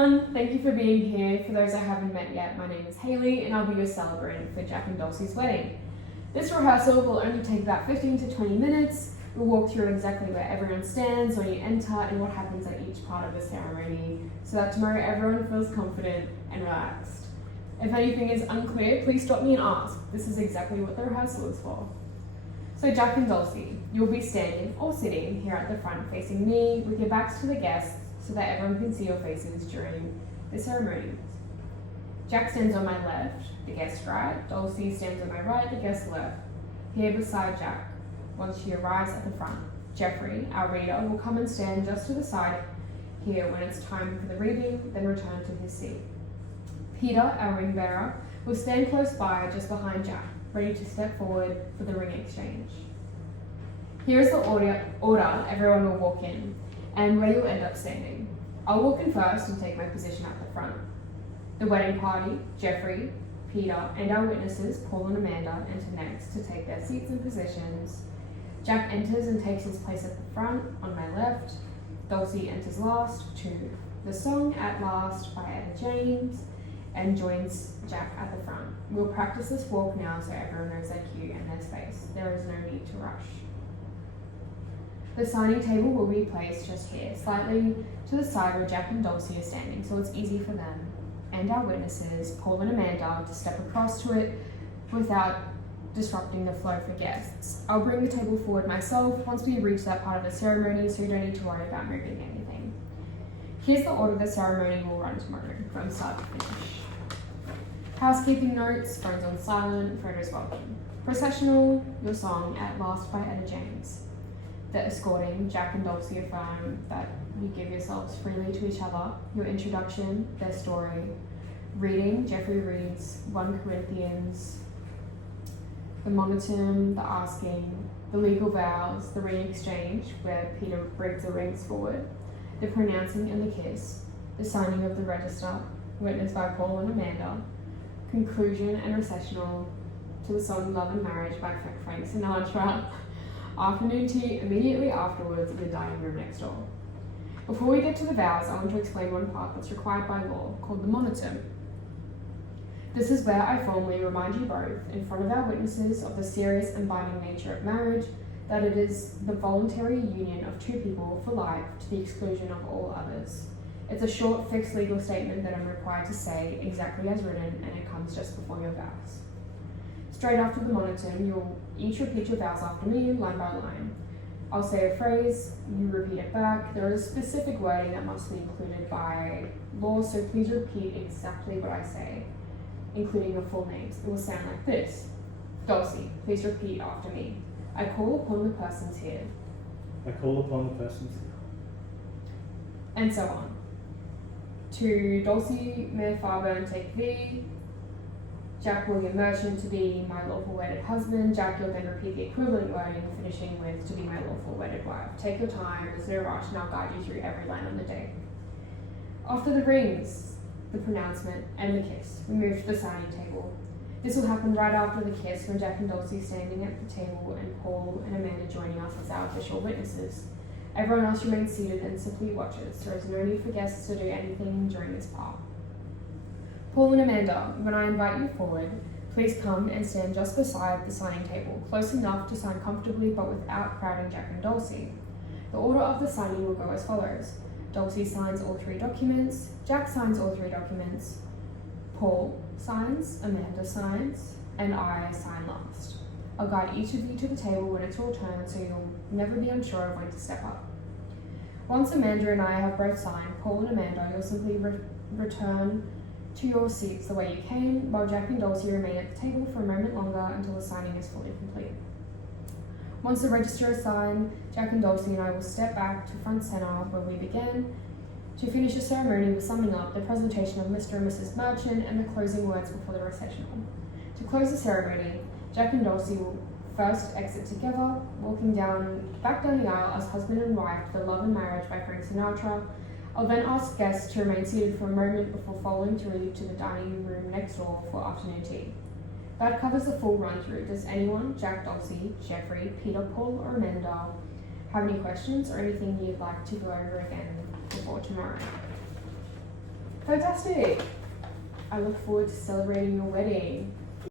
everyone, thank you for being here. For those I haven't met yet, my name is Hayley and I'll be your celebrant for Jack and Dulcier's wedding. This rehearsal will only take about 15 to 20 minutes. We'll walk through exactly where everyone stands when you enter and what happens at each part of the ceremony so that tomorrow everyone feels confident and relaxed. If anything is unclear, please stop me and ask. This is exactly what the rehearsal is for. So Jack and Dulcie, you'll be standing or sitting here at the front facing me with your backs to the guests so that everyone can see your faces during the ceremony. Jack stands on my left, the guest right. Dulcie stands on my right, the guest left. Here beside Jack. Once she arrives at the front, Jeffrey, our reader, will come and stand just to the side here when it's time for the reading, then return to his seat. Peter, our ring bearer, will stand close by just behind Jack, ready to step forward for the ring exchange. Here is the order everyone will walk in and where you'll end up standing. I'll walk in first and take my position at the front. The wedding party, Jeffrey, Peter, and our witnesses, Paul and Amanda, enter next to take their seats and positions. Jack enters and takes his place at the front on my left. Dulcie enters last to the song At Last by Etta James and joins Jack at the front. We'll practice this walk now so everyone knows their cue and their space. There is no need to rush. The signing table will be placed just here, slightly to the side where Jack and Dulcie are standing, so it's easy for them and our witnesses, Paul and Amanda, to step across to it without disrupting the flow for guests. I'll bring the table forward myself once we reach that part of the ceremony, so you don't need to worry about moving anything. Here's the order the ceremony will run tomorrow, from start to finish. Housekeeping notes, phones on silent, photos welcome. Processional, your song At Last by Etta James. The escorting, Jack and Dulcie affirm that you give yourselves freely to each other. Your introduction, their story. Reading, Jeffrey reads 1 Corinthians. The monotum, the asking, the legal vows, the ring exchange, where Peter brings the rings forward, the pronouncing and the kiss, the signing of the register, witnessed by Paul and Amanda, conclusion and recessional to the song Love and Marriage by Frank Sinatra, afternoon tea immediately afterwards in the dining room next door. Before we get to the vows, I want to explain one part that's required by law, called the monotum. This is where I formally remind you both, in front of our witnesses, of the serious and binding nature of marriage, that it is the voluntary union of 2 people for life to the exclusion of all others. It's a short, fixed legal statement that I'm required to say exactly as written, and it comes just before your vows. Straight after the monotum, you'll each repeat your vows after me, line by line. I'll say a phrase, you repeat it back. There is specific wording that must be included by law, so please repeat exactly what I say, including your full names. It will sound like this. Dulcie, please repeat after me. I call upon the persons here. I call upon the persons here. And so on. To Dulcie, Mayor Farburn, take thee. Jack William Merchant, to be my lawful wedded husband. Jack, you'll then repeat the equivalent wording, finishing with to be my lawful wedded wife. Take your time, there's no rush, and I'll guide you through every line on the day. After the rings, the pronouncement, and the kiss, we move to the signing table. This will happen right after the kiss, when Jack and Dulcie standing at the table and Paul and Amanda joining us as our official witnesses. Everyone else remains seated and simply watches. There is no need for guests to do anything during this part. Paul and Amanda, when I invite you forward, please come and stand just beside the signing table, close enough to sign comfortably but without crowding Jack and Dulcie. The order of the signing will go as follows. Dulcie signs all 3 documents, Jack signs all 3 documents, Paul signs, Amanda signs, and I sign last. I'll guide each of you to the table when it's your turn, so you'll never be unsure of when to step up. Once Amanda and I have both signed, Paul and Amanda, you'll simply return to your seats the way you came, while Jack and Dulcie remain at the table for a moment longer until the signing is fully complete. Once the register is signed, Jack and Dulcie and I will step back to front center where we began to finish the ceremony with summing up the presentation of Mr. and Mrs. Merchant and the closing words before the recessional. To close the ceremony, Jack and Dulcie will first exit together, walking back down the aisle as husband and wife to Love and Marriage by Frank Sinatra. I'll then ask guests to remain seated for a moment before following to leave to the dining room next door for afternoon tea. That covers the full run-through. Does anyone, Jack, Dulcie, Jeffrey, Peter, Paul, or Amanda, have any questions or anything you'd like to go over again before tomorrow? Fantastic. I look forward to celebrating your wedding.